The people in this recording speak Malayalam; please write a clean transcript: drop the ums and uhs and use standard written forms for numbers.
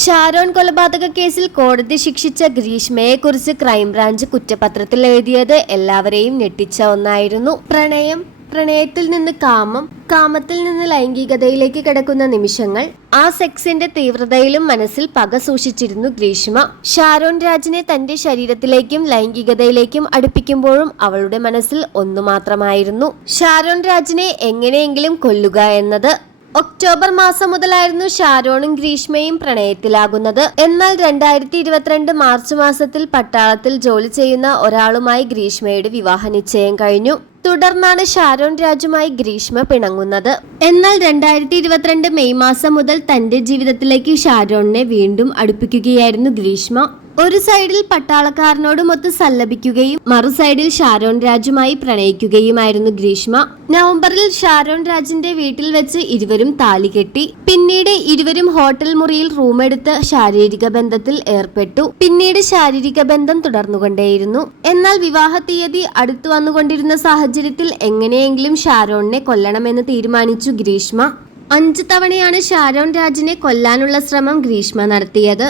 ഷാരോൺ കൊലപാതക കേസിൽ കോടതി ശിക്ഷിച്ച ഗ്രീഷ്മയെക്കുറിച്ച് ക്രൈംബ്രാഞ്ച് കുറ്റപത്രത്തിൽ എഴുതിയത് എല്ലാവരെയും ഞെട്ടിച്ച ഒന്നായിരുന്നു. പ്രണയത്തിൽ നിന്ന് കാമത്തിൽ നിന്ന് ലൈംഗികതയിലേക്ക് കിടക്കുന്ന നിമിഷങ്ങൾ. ആ സെക്സിന്റെ തീവ്രതയിലും മനസ്സിൽ പക സൂക്ഷിച്ചിരുന്നു ഗ്രീഷ്മ. ഷാരോൺ രാജിനെ തന്റെ ശരീരത്തിലേക്കും ലൈംഗികതയിലേക്കും അടുപ്പിക്കുമ്പോഴും അവളുടെ മനസ്സിൽ ഒന്നു മാത്രമായിരുന്നു: ഷാരോൺ രാജിനെ എങ്ങനെയെങ്കിലും കൊല്ലുക എന്നത്. ഒക്ടോബർ മാസം മുതലായിരുന്നു ഷാരോണും ഗ്രീഷ്മയും പ്രണയത്തിലാകുന്നത്. എന്നാൽ 2022 മാർച്ച് മാസത്തിൽ പട്ടാളത്തിൽ ജോലി ചെയ്യുന്ന ഒരാളുമായി ഗ്രീഷ്മയുടെ വിവാഹ നിശ്ചയം കഴിഞ്ഞു. തുടർന്നാണ് ഷാരോൺ രാജുമായി ഗ്രീഷ്മ പിണങ്ങുന്നത്. എന്നാൽ 2022 മെയ് മാസം മുതൽ തന്റെ ജീവിതത്തിലേക്ക് ഷാരോണിനെ വീണ്ടും അടുപ്പിക്കുകയായിരുന്നു ഗ്രീഷ്മ. ഒരു സൈഡിൽ പട്ടാളക്കാരനോടുമൊത്ത് സല്ലപിക്കുകയും മറു സൈഡിൽ ഷാരോൺ രാജുമായി പ്രണയിക്കുകയുമായിരുന്നു ഗ്രീഷ്മ. നവംബറിൽ ഷാരോൺ രാജിന്റെ വീട്ടിൽ വെച്ച് ഇരുവരും താലി കെട്ടി. പിന്നീട് ഇരുവരും ഹോട്ടൽ മുറിയിൽ റൂമെടുത്ത് ശാരീരിക ബന്ധത്തിൽ ഏർപ്പെട്ടു. പിന്നീട് ശാരീരിക ബന്ധം തുടർന്നുകൊണ്ടേയിരുന്നു. എന്നാൽ വിവാഹ തീയതി അടുത്തു വന്നുകൊണ്ടിരുന്ന സാഹചര്യത്തിൽ എങ്ങനെയെങ്കിലും ഷാരോണിനെ കൊല്ലണമെന്ന് തീരുമാനിച്ചു ഗ്രീഷ്മ. 5 തവണയാണ് ഷാരോൺ രാജിനെ കൊല്ലാനുള്ള ശ്രമം ഗ്രീഷ്മ നടത്തിയത്.